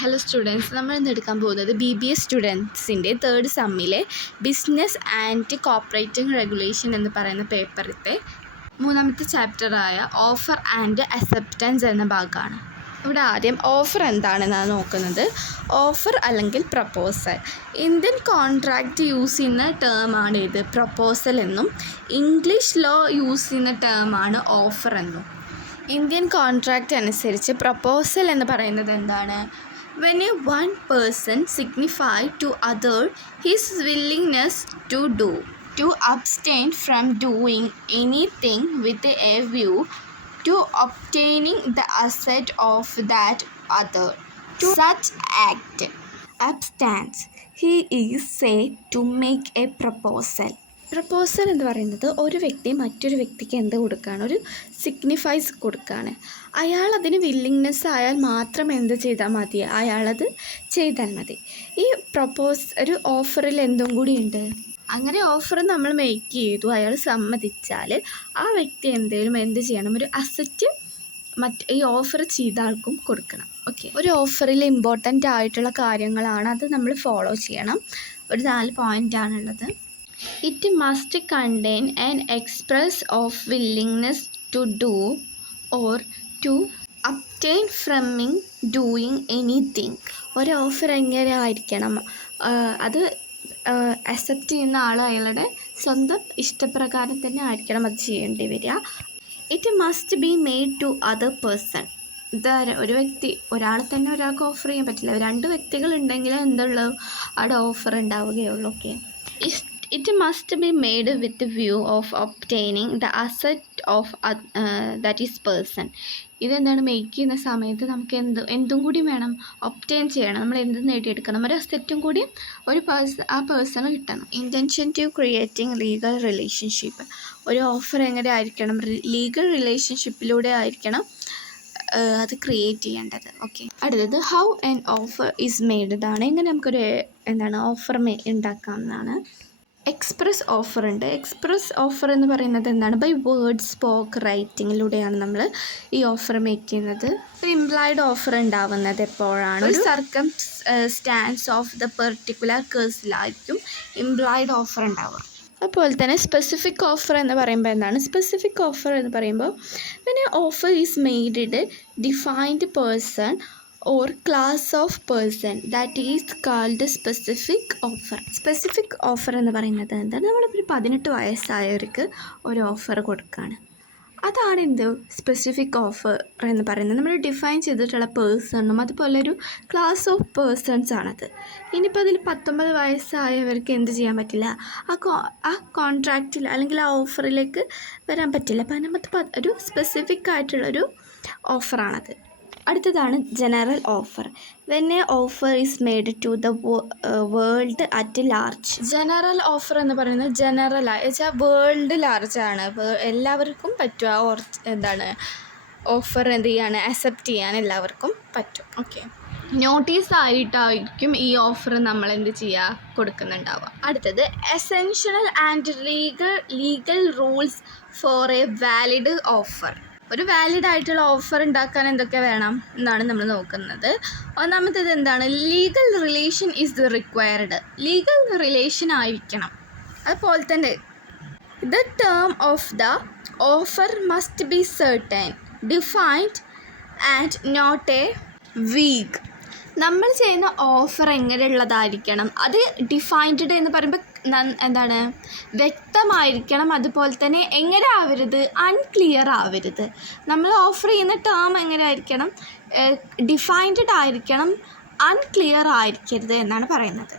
Hello students, നമ്മൾ ഇന്ന് എടുക്കാൻ പോകുന്നത് BBA സ്റ്റുഡൻസിൻ്റെ തേർഡ് സെമ്മിലെ ബിസിനസ് ആൻഡ് കോർപ്പറേറ്റിംഗ് റെഗുലേഷൻ എന്ന് പറയുന്ന പേപ്പറിലത്തെ മൂന്നാമത്തെ ചാപ്റ്ററായ ഓഫർ ആൻഡ് അക്സെപ്റ്റൻസ് എന്ന ഭാഗമാണ്. ഇവിടെ ആദ്യം ഓഫർ എന്താണെന്നാണ് നോക്കുന്നത്. ഓഫർ അല്ലെങ്കിൽ പ്രപ്പോസൽ. ഇന്ത്യൻ കോൺട്രാക്റ്റ് യൂസ് ചെയ്യുന്ന ടേമാണ് ഇത് പ്രപ്പോസൽ എന്നും, ഇംഗ്ലീഷ് ലോ യൂസ് ചെയ്യുന്ന ടേമാണ് ഓഫർ എന്നും. ഇന്ത്യൻ കോൺട്രാക്റ്റ് അനുസരിച്ച് പ്രപ്പോസൽ എന്ന് പറയുന്നത് എന്താണ്? When a one person signify to other his willingness to abstain from doing anything with a view to obtaining the asset of that other. To such act abstains, he is said to make a proposal. Proposal എന്ന് പറയുന്നത് ഒരു വ്യക്തി മറ്റൊരു വ്യക്തിക്ക് എന്ത് കൊടുക്കുകയാണ്? ഒരു signifies കൊടുക്കുകയാണ്. അയാൾ അതിന് വില്ലിങ്നെസ് ആയാൽ മാത്രം എന്ത് ചെയ്താൽ മതി? അയാളത് ചെയ്താൽ മതി. ഈ ഒരു ഓഫറിൽ എന്തും കൂടി ഉണ്ട്. അങ്ങനെ ഓഫർ നമ്മൾ മേക്ക് ചെയ്തു, അയാൾ സമ്മതിച്ചാൽ ആ വ്യക്തി എന്ത് ചെയ്യണം? ഒരു അസറ്റ് ഈ ഓഫർ ചെയ്ത ആൾക്കും കൊടുക്കണം. ഓക്കെ, ഒരു ഓഫറിൽ ഇമ്പോർട്ടൻ്റ് ആയിട്ടുള്ള കാര്യങ്ങളാണ്, അത് നമ്മൾ ഫോളോ ചെയ്യണം. ഒരു 4 പോയിൻ്റാണുള്ളത്. It must contain an express of willingness to do or to obtain from doing anything. ഒരു ഓഫർ എങ്ങനെ ആയിരിക്കണം? അത് അക്സെപ്റ്റ് ചെയ്യുന്ന ആൾ അയാളുടെ സ്വന്തം ഇഷ്ടപ്രകാരം തന്നെ ആയിരിക്കണം അത് ചെയ്യേണ്ടി വരിക. It must be made to other person. ഒരു വ്യക്തി ഒരാളെ തന്നെ ഒരാൾക്ക് ഓഫർ ചെയ്യാൻ പറ്റില്ല. 2 വ്യക്തികൾ ഉണ്ടെങ്കിലേ എന്തുള്ളൂ അവിടെ ഓഫർ ഉണ്ടാവുകയുള്ളൂ. Okay, It must be made with the view of obtaining the asset of that is person. ഇതെന്താണ്? മേക്ക് ചെയ്യുന്ന സമയത്ത് നമുക്ക് എന്തും കൂടി വേണം? ഒബ്റ്റെയിൻ ചെയ്യണം. നമ്മൾ എന്ത് നേടിയെടുക്കണം? ഒരു അസറ്റും കൂടി ആ പേഴ്സണ് കിട്ടണം. Intention to creating legal relationship. ഒരു ഓഫർ എങ്ങനെ ആയിരിക്കണം? ലീഗൽ റിലേഷൻഷിപ്പിലൂടെ ആയിരിക്കണം അത് ക്രിയേറ്റ് ചെയ്യേണ്ടത്. ഓക്കെ, അടുത്തത് how an offer is made. ഇതാണ് എങ്ങനെ നമുക്കൊരു ഓഫർ ഉണ്ടാക്കാമെന്നാണ്. എക്സ്പ്രസ് ഓഫർ ഉണ്ട്. എക്സ്പ്രസ് ഓഫർ എന്ന് പറയുന്നത് എന്താണ്? ബൈ വേർഡ് സ്പോക്ക് റൈറ്റിങ്ങിലൂടെയാണ് നമ്മൾ ഈ ഓഫർ മേക്ക് ചെയ്യുന്നത്. ഒരു ഇംപ്ലോയിഡ് ഓഫർ ഉണ്ടാവുന്നത് എപ്പോഴാണ്? ഒരു സർക്കംസ്റ്റാൻസ് ഓഫ് ദ പെർട്ടിക്കുലർ കേസിലായിരിക്കും ഇംപ്ലോയിഡ് ഓഫർ ഉണ്ടാവുക. അതുപോലെ തന്നെ സ്പെസിഫിക് ഓഫർ എന്ന് പറയുമ്പോൾ എന്താണ്? സ്പെസിഫിക് ഓഫർ എന്ന് പറയുമ്പോൾ പിന്നെ offer is made defined person or class of person that is called specific offer. Specific offer എന്ന് പറയുന്നത് എന്താണ്? നമ്മളിപ്പോൾ 18 വയസ്സായവർക്ക് ഒരു ഓഫർ കൊടുക്കുകയാണ്. അതാണ് സ്പെസിഫിക് ഓഫർ എന്ന് പറയുന്നത്. നമ്മൾ ഡിഫൈൻ ചെയ്തിട്ടുള്ള പേഴ്സണും അതുപോലെ ഒരു ക്ലാസ് ഓഫ് പേഴ്സൺസ് ആണത്. ഇനിയിപ്പോൾ അതിൽ 19 വയസ്സായവർക്ക് എന്ത് ചെയ്യാൻ പറ്റില്ല? ആ കോൺട്രാക്റ്റിൽ അല്ലെങ്കിൽ ആ ഓഫറിലേക്ക് വരാൻ പറ്റില്ല. അപ്പം ഒരു സ്പെസിഫിക് ആയിട്ടുള്ളൊരു ഓഫറാണത്. അടുത്തതാണ് general offer. When a offer is made to the world at large. General offer എന്ന് പറയുന്നത് ജനറലായി വെച്ചാൽ വേൾഡ് ലാർജാണ്. എല്ലാവർക്കും പറ്റും. ഓഫർ അക്സെപ്റ്റ് ചെയ്യാൻ എല്ലാവർക്കും പറ്റും. ഓക്കെ, നോട്ടീസ് ആയിട്ടായിരിക്കും ഈ ഓഫർ നമ്മൾ കൊടുക്കുന്നുണ്ടാവുക. അടുത്തത് essential and legal rules for a valid offer. ഒരു വാലിഡ് ആയിട്ടുള്ള ഓഫർ ഉണ്ടാക്കാൻ എന്തൊക്കെ വേണം എന്നാണ് നമ്മൾ നോക്കുന്നത്. ഒന്നാമത്തേത് എന്താണ്? Legal relation is required. Legal relation ആയിരിക്കണം. അതുപോലെ തന്നെ the term of the offer must be certain, defined and not a weak. നമ്മൾ ചെയ്യുന്ന ഓഫർ എങ്ങനെയുള്ളതായിരിക്കണം? അത് ഡിഫൈൻഡ് എന്ന് പറയുമ്പോൾ വ്യക്തമായിരിക്കണം. അതുപോലെ തന്നെ എങ്ങനെ ആവരുത്? അൺക്ലിയർ ആവരുത്. നമ്മൾ ഓഫർ ചെയ്യുന്ന ടേം എങ്ങനെ ആയിരിക്കണം? ഡിഫൈൻഡ് ആയിരിക്കണം, അൺക്ലിയർ ആയിരിക്കരുത് എന്നാണ് പറയുന്നത്.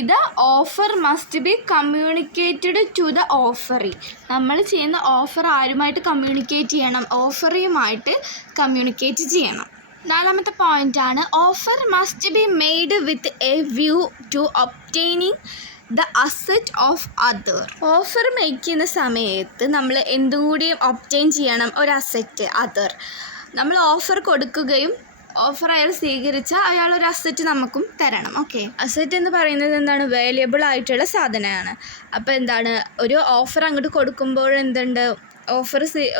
ഇത് offer must be communicated to the offeree. നമ്മൾ ചെയ്യുന്ന ഓഫർ ആരുമായിട്ട് കമ്മ്യൂണിക്കേറ്റ് ചെയ്യണം? ഓഫറിയുമായിട്ട് കമ്മ്യൂണിക്കേറ്റ് ചെയ്യണം. 4ാമത്തെ പോയിൻ്റാണ് offer must be made with a view to obtaining the assent of other. Offer make ചെയ്യുന്ന സമയത്ത് നമ്മൾ എന്തും കൂടി ഒബ്റ്റെയിൻ ചെയ്യണം? ഒരു അസറ്റ്, അതർ. നമ്മൾ ഓഫർ കൊടുക്കുകയും ഓഫർ അയാൾ സ്വീകരിച്ചാൽ അയാൾ ഒരു അസറ്റ് നമുക്കും തരണം. ഓക്കെ, അസറ്റ് എന്ന് പറയുന്നത് എന്താണ്? വാല്യുബിൾ ആയിട്ടുള്ള സാധനമാണ്. അപ്പോൾ ഒരു ഓഫർ അങ്ങോട്ട് കൊടുക്കുമ്പോൾ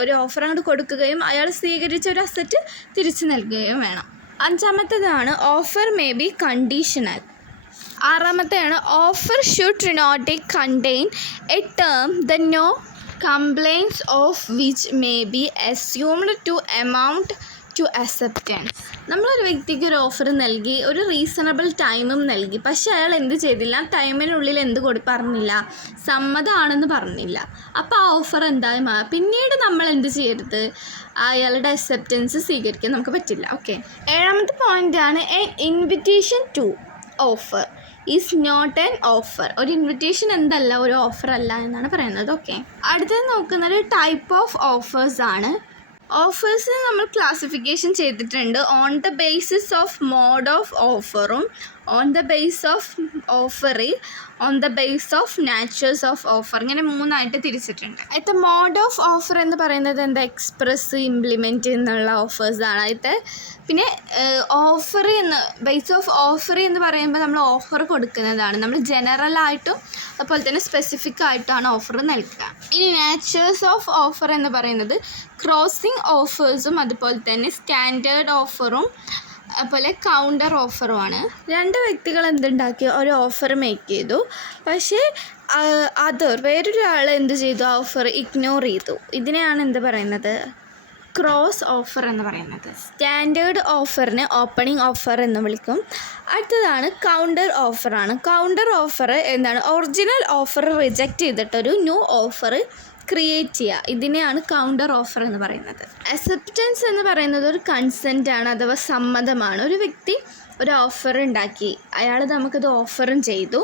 ഒരു ഓഫർ അങ്ങോട്ട് കൊടുക്കുകയും അയാൾ സ്വീകരിച്ച ഒരു അസറ്റ് തിരിച്ചു നൽകുകയും വേണം. അഞ്ചാമത്തേതാണ് ഓഫർ മേ ബി കണ്ടീഷണൽ. ആറാമത്തെയാണ് offer should not contain a term the no complaints of which may be assumed to amount to acceptance. നമ്മളൊരു വ്യക്തിക്ക് ഒരു ഓഫർ നൽകി, ഒരു റീസണബിൾ ടൈമും നൽകി, പക്ഷേ അയാൾ എന്ത് ചെയ്തില്ല, ടൈമിനുള്ളിൽ എന്ത് പറഞ്ഞില്ല, സമ്മതമാണെന്ന് പറഞ്ഞില്ല. അപ്പോൾ ആ ഓഫർ എന്തായി മാറി. പിന്നീട് നമ്മൾ എന്ത് ചെയ്യരുത്, അയാളുടെ അക്സെപ്റ്റൻസ് സ്വീകരിക്കാൻ നമുക്ക് പറ്റില്ല. ഓക്കെ. ഏഴാമത്തെ പോയിൻ്റാണ് a invitation to offer is not an offer. ഒരു ഇൻവിറ്റേഷൻ എന്തല്ല, ഒരു ഓഫർ അല്ല എന്നാണ് പറയുന്നത്. ഓക്കെ. അടുത്തത് നോക്കുന്നത് ടൈപ്പ് ഓഫ് ഓഫേഴ്സ് ആണ്. ഓഫേഴ്സിന് നമ്മൾ ക്ലാസിഫിക്കേഷൻ ചെയ്തിട്ടുണ്ട്. On the basis of mode of ഓഫറും, on the base of offeree, on the base of natures of offer, ഇങ്ങനെ മൂന്നായിട്ട് തിരിച്ചിട്ടുണ്ട്. അടുത്ത മോഡ് ഓഫ് ഓഫർ എന്ന് പറയുന്നത് എന്താ, എക്സ്പ്രസ്, ഇംപ്ലിമെൻറ്റ് എന്നുള്ള ഓഫേഴ്സാണ്. അടുത്ത പിന്നെ ഓഫറി എന്ന് ബേസ് ഓഫ് ഓഫറി എന്ന് പറയുമ്പോൾ നമ്മൾ ഓഫർ കൊടുക്കുന്നതാണ്. നമ്മൾ ജനറലായിട്ടും അതുപോലെ തന്നെ സ്പെസിഫിക് ആയിട്ടാണ് ഓഫർ നൽകുക. ഇനി നാച്ചേഴ്സ് ഓഫ് ഓഫർ എന്ന് പറയുന്നത് ക്രോസിംഗ് ഓഫേഴ്സും അതുപോലെ തന്നെ സ്റ്റാൻഡേർഡ് ഓഫറും അതുപോലെ കൗണ്ടർ ഓഫറുമാണ്. രണ്ട് വ്യക്തികൾ എന്തുണ്ടാക്കി, ഒരു ഓഫർ മേക്ക് ചെയ്തു, പക്ഷേ വേറൊരാൾ എന്ത് ചെയ്തു, ആ ഓഫർ ഇഗ്നോർ ചെയ്തു. ഇതിനെയാണ് എന്ത് പറയുന്നത്, ക്രോസ് ഓഫർ എന്ന് പറയുന്നത്. സ്റ്റാൻഡേർഡ് ഓഫറിന് ഓപ്പണിംഗ് ഓഫർ എന്ന് വിളിക്കും. അടുത്തതാണ് കൗണ്ടർ ഓഫറാണ്. കൗണ്ടർ ഓഫർ എന്താണ്, ഒറിജിനൽ ഓഫർ റിജക്റ്റ് ചെയ്തിട്ടൊരു ന്യൂ ഓഫർ ക്രിയേറ്റ് ചെയ്യുക. ഇതിനെയാണ് കൗണ്ടർ ഓഫർ എന്ന് പറയുന്നത്. അക്സെപ്റ്റൻസ് എന്ന് പറയുന്നത് ഒരു കൺസെൻറ്റാണ് അഥവാ സമ്മതമാണ്. ഒരു വ്യക്തി ഒരു ഓഫർ ഉണ്ടാക്കി, അയാൾ നമുക്കത് ഓഫറും ചെയ്തു,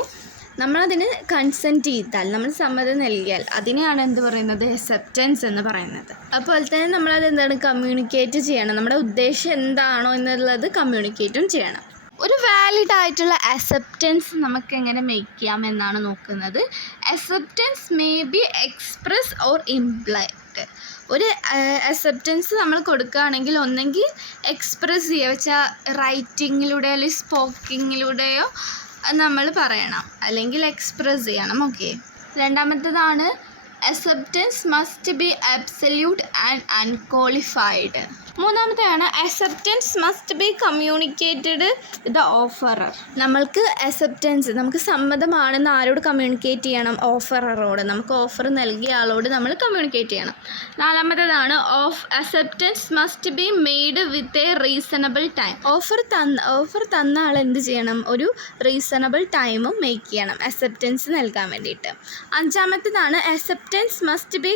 നമ്മളതിന് കൺസെൻറ്റ് ചെയ്താൽ, നമ്മൾ സമ്മതം നൽകിയാൽ അതിനെയാണ് എന്ത് പറയുന്നത്, അക്സെപ്റ്റൻസ് എന്ന് പറയുന്നത്. അതുപോലെ തന്നെ നമ്മളത് എന്താണ്, കമ്മ്യൂണിക്കേറ്റ് ചെയ്യണം. നമ്മുടെ ഉദ്ദേശം എന്താണോ എന്നുള്ളത് കമ്മ്യൂണിക്കേറ്റും ചെയ്യണം. ഒരു വാലിഡ് ആയിട്ടുള്ള അക്സെപ്റ്റൻസ് നമുക്ക് എങ്ങനെ മേക്ക് ചെയ്യാം എന്നാണ് നോക്കുന്നത്. Acceptance may be express or implied. ഒരു അക്സെപ്റ്റൻസ് നമ്മൾ കൊടുക്കുകയാണെങ്കിൽ ഒന്നെങ്കിൽ എക്സ്പ്രസ് ചെയ്യുക, വെച്ചാൽ റൈറ്റിങ്ങിലൂടെ അല്ലെങ്കിൽ സ്പോക്കിങ്ങിലൂടെയോ നമ്മൾ പറയണം, അല്ലെങ്കിൽ എക്സ്പ്രസ് ചെയ്യണം. ഓക്കെ. രണ്ടാമത്തേതാണ് acceptance must be absolute and unqualified. മൂന്നാമത്തെയാണ് acceptance must be communicated the offerer. നമ്മൾക്ക് അക്സെപ്റ്റൻസ്, നമുക്ക് സമ്മതമാണെന്ന് ആരോട് കമ്മ്യൂണിക്കേറ്റ് ചെയ്യണം, ഓഫററോട്. നമുക്ക് ഓഫർ നൽകിയ ആളോട് നമ്മൾ കമ്മ്യൂണിക്കേറ്റ് ചെയ്യണം. നാലാമത്തേതാണ് acceptance must be made with a reasonable time. Offer തന്ന ആൾ എന്ത് ചെയ്യണം, ഒരു റീസണബിൾ ടൈമും മേക്ക് ചെയ്യണം അക്സെപ്റ്റൻസ് നൽകാൻ വേണ്ടിയിട്ട്. അഞ്ചാമത്തേതാണ് acceptance must be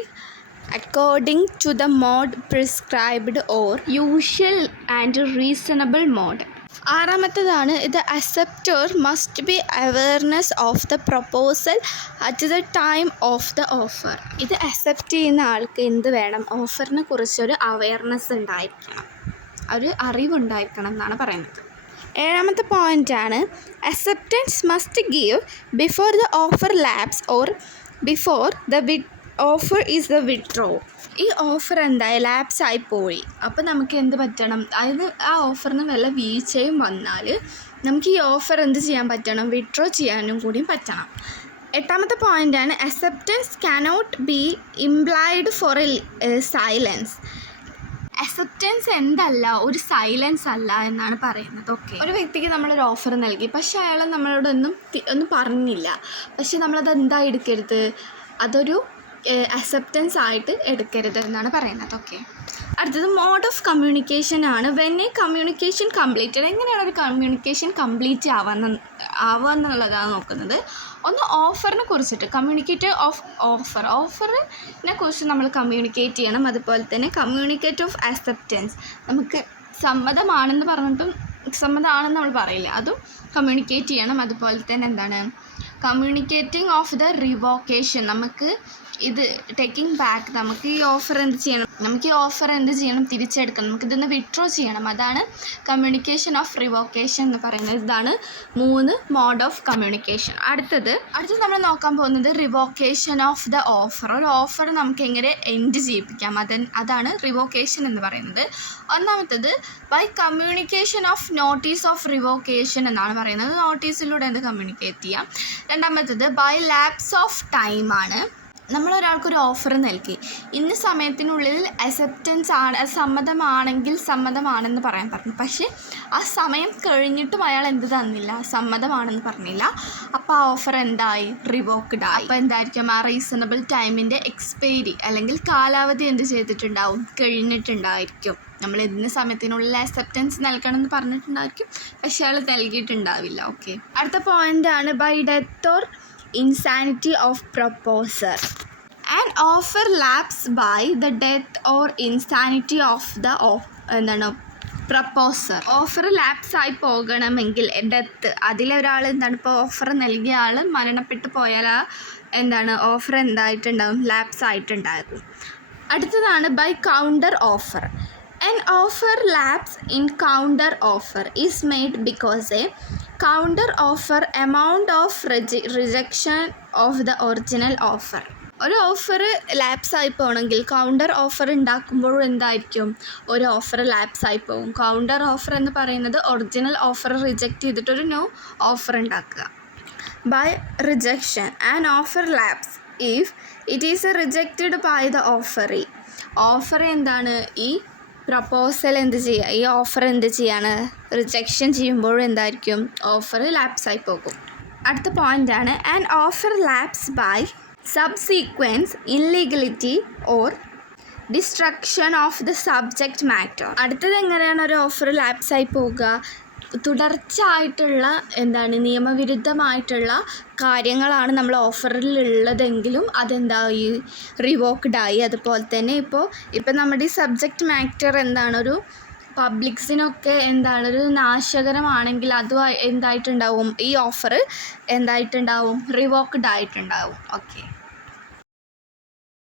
according to the mode prescribed or usual and reasonable mode. ആറാമത്തേതാണ് ഇത് acceptor must be awareness of the proposal at the time of the offer. ഇത് അക്സെപ്റ്റ് ചെയ്യുന്ന ആൾക്ക് എന്ത് വേണം, ഓഫറിനെ കുറിച്ചൊരു അവെയർനെസ് ഉണ്ടായിരിക്കണം, ഒരു അറിവുണ്ടായിരിക്കണം എന്നാണ് പറയുന്നത്. ഏഴാമത്തെ പോയിൻ്റാണ് acceptance must give before the offer lapse or before the offer is the withdraw. ഈ ഓഫർ എന്തായാലും ലാപ്സായി പോയി, അപ്പോൾ നമുക്ക് എന്ത് പറ്റണം, അതിന് ആ ഓഫറിന് വല്ല വീഴ്ചയും വന്നാൽ നമുക്ക് ഈ ഓഫർ എന്ത് ചെയ്യാൻ പറ്റണം, വിഡ്രോ ചെയ്യാനും കൂടിയും പറ്റണം. എട്ടാമത്തെ പോയിൻ്റാണ് acceptance cannot be implied for a silence. Acceptance എന്തല്ല, ഒരു സൈലൻസ് അല്ല എന്നാണ് പറയുന്നത്. ഓക്കെ. ഒരു വ്യക്തിക്ക് നമ്മളൊരു ഓഫർ നൽകി, പക്ഷേ അയാൾ നമ്മളോടൊന്നും പറഞ്ഞില്ല, പക്ഷേ നമ്മളത് എന്താ എടുക്കരുത്, അതൊരു അക്സെപ്റ്റൻസ് ആയിട്ട് എടുക്കരുത് എന്നാണ് പറയുന്നത്. ഓക്കെ. അടുത്തത് മോഡ് ഓഫ് കമ്മ്യൂണിക്കേഷൻ ആണ്. When A communication completed. എങ്ങനെയാണ് ഒരു കമ്മ്യൂണിക്കേഷൻ കംപ്ലീറ്റ് ആവുക എന്നുള്ളതാണ് നോക്കുന്നത്. ഒന്ന് ഓഫറിനെ കുറിച്ചിട്ട്, കമ്മ്യൂണിക്കേറ്റ് ഓഫ് ഓഫറിനെ കുറിച്ച് നമ്മൾ കമ്മ്യൂണിക്കേറ്റ് ചെയ്യണം. അതുപോലെ തന്നെ കമ്മ്യൂണിക്കേറ്റ് ഓഫ് അക്സെപ്റ്റൻസ്, നമുക്ക് സമ്മതമാണെന്ന് പറഞ്ഞിട്ടും സമ്മതമാണെന്ന് നമ്മൾ പറയില്ല, അതും കമ്മ്യൂണിക്കേറ്റ് ചെയ്യണം. അതുപോലെ തന്നെ എന്താണ്, കമ്മ്യൂണിക്കേറ്റിംഗ് ഓഫ് ദ റിവോക്കേഷൻ, നമുക്ക് ഇത് ടേക്കിംഗ് ബാക്ക്, നമുക്ക് ഈ ഓഫർ എന്ത് ചെയ്യണം, തിരിച്ചെടുക്കണം, നമുക്കിതൊന്ന് വിഡ്രോ ചെയ്യണം. അതാണ് കമ്മ്യൂണിക്കേഷൻ ഓഫ് റിവോക്കേഷൻ എന്ന് പറയുന്നത്. ഇതാണ് 3 മോഡ് ഓഫ് കമ്മ്യൂണിക്കേഷൻ. അടുത്തത് നമ്മൾ നോക്കാൻ പോകുന്നത് റിവോക്കേഷൻ ഓഫ് ദ ഓഫർ. ഒരു ഓഫർ നമുക്ക് എങ്ങനെ എൻഡ് ചെയ്യിപ്പിക്കാം, അതാണ് റിവോക്കേഷൻ എന്ന് പറയുന്നത്. ഒന്നാമത്തത് by communication of notice of revocation എന്നാണ് പറയുന്നത്. നോട്ടീസിലൂടെ എന്ത് കമ്മ്യൂണിക്കേറ്റ് ചെയ്യാം. രണ്ടാമത്തത് ബൈ ലാപ്സ് ഓഫ് ടൈം ആണ്. നമ്മളൊരാൾക്കൊരു ഓഫർ നൽകി, ഇന്ന സമയത്തിനുള്ളിൽ സമ്മതമാണെങ്കിൽ സമ്മതമാണെന്ന് പറയാൻ പറഞ്ഞു. പക്ഷേ ആ സമയം കഴിഞ്ഞിട്ടും അയാൾ എന്ത് തന്നില്ല, സമ്മതമാണെന്ന് പറഞ്ഞില്ല. അപ്പോൾ ആ ഓഫർ എന്തായി, റിവോക്ക്ഡ് ആയി. അപ്പോൾ എന്തായിരിക്കും, ആ റീസണബിൾ ടൈമിൻ്റെ എക്സ്പയറി അല്ലെങ്കിൽ കാലാവധി എന്ത് ചെയ്തിട്ടുണ്ടാവും, കഴിഞ്ഞിട്ടുണ്ടായിരിക്കും. നമ്മൾ ഇന്ന സമയത്തിനുള്ളിൽ അക്സെപ്റ്റൻസ് നൽകണം എന്ന് പറഞ്ഞിട്ടുണ്ടായിരിക്കും, പക്ഷേ അയാൾ നൽകിയിട്ടുണ്ടാവില്ല. ഓക്കെ, അടുത്ത പോയിൻ്റാണ് by death or insanity of proposer. An offer lapse by the death or insanity of the proposer. Offer lapse ആയി പോകണമെങ്കിൽ ഡെത്ത്, അതിലൊരാൾ ഇപ്പോൾ ഓഫർ നൽകിയ ആൾ മരണപ്പെട്ടു പോയാൽ ഓഫർ എന്തായിട്ടുണ്ടാകും, ലാപ്സ് ആയിട്ടുണ്ടാകും. അടുത്തതാണ് by counter offer. An offer lapse in counter offer is made because a counter offer amount of rejection of the original offer. ഒരു offer lapse ആയി പോകണമെങ്കിൽ കൗണ്ടർ ഓഫർ ഉണ്ടാക്കുമ്പോഴും എന്തായിരിക്കും, ഒരു ഓഫർ ലാപ്സ് ആയി പോകും. കൗണ്ടർ ഓഫർ എന്ന് പറയുന്നത് ഒറിജിനൽ ഓഫർ റിജക്റ്റ് ചെയ്തിട്ടൊരു ന്യൂ ഓഫർ ഉണ്ടാക്കുക. By rejection an offer lapse if it is rejected by the offeree. Offer ഈ പ്രപ്പോസൽ ഈ ഓഫർ റിജക്ഷൻ ചെയ്യുമ്പോഴും എന്തായിരിക്കും, ഓഫർ ലാപ്സ് ആയി പോകും. അടുത്ത പോയിൻ്റാണ് an offer lapse by subsequence illegality or destruction of the subject matter. അടുത്തത് എങ്ങനെയാണ് ഒരു ഓഫർ ലാപ്സ് ആയി പോകുക, തുടർച്ചയായിട്ടുള്ള നിയമവിരുദ്ധമായിട്ടുള്ള കാര്യങ്ങളാണ് നമ്മൾ ഓഫറിൽ ഉള്ളതെങ്കിലും അതെന്തായി, റിവോക്ക്ഡ് ആയി. അതുപോലെ തന്നെ ഇപ്പോൾ നമ്മുടെ ഈ സബ്ജക്റ്റ് മാറ്റർ ഒരു പബ്ലിക്സിനൊക്കെ ഒരു നാശകരമാണെങ്കിൽ അത് എന്തായിട്ടുണ്ടാവും, ഈ ഓഫർ റിവോക്ക്ഡ് ആയിട്ടുണ്ടാവും. ഓക്കെ.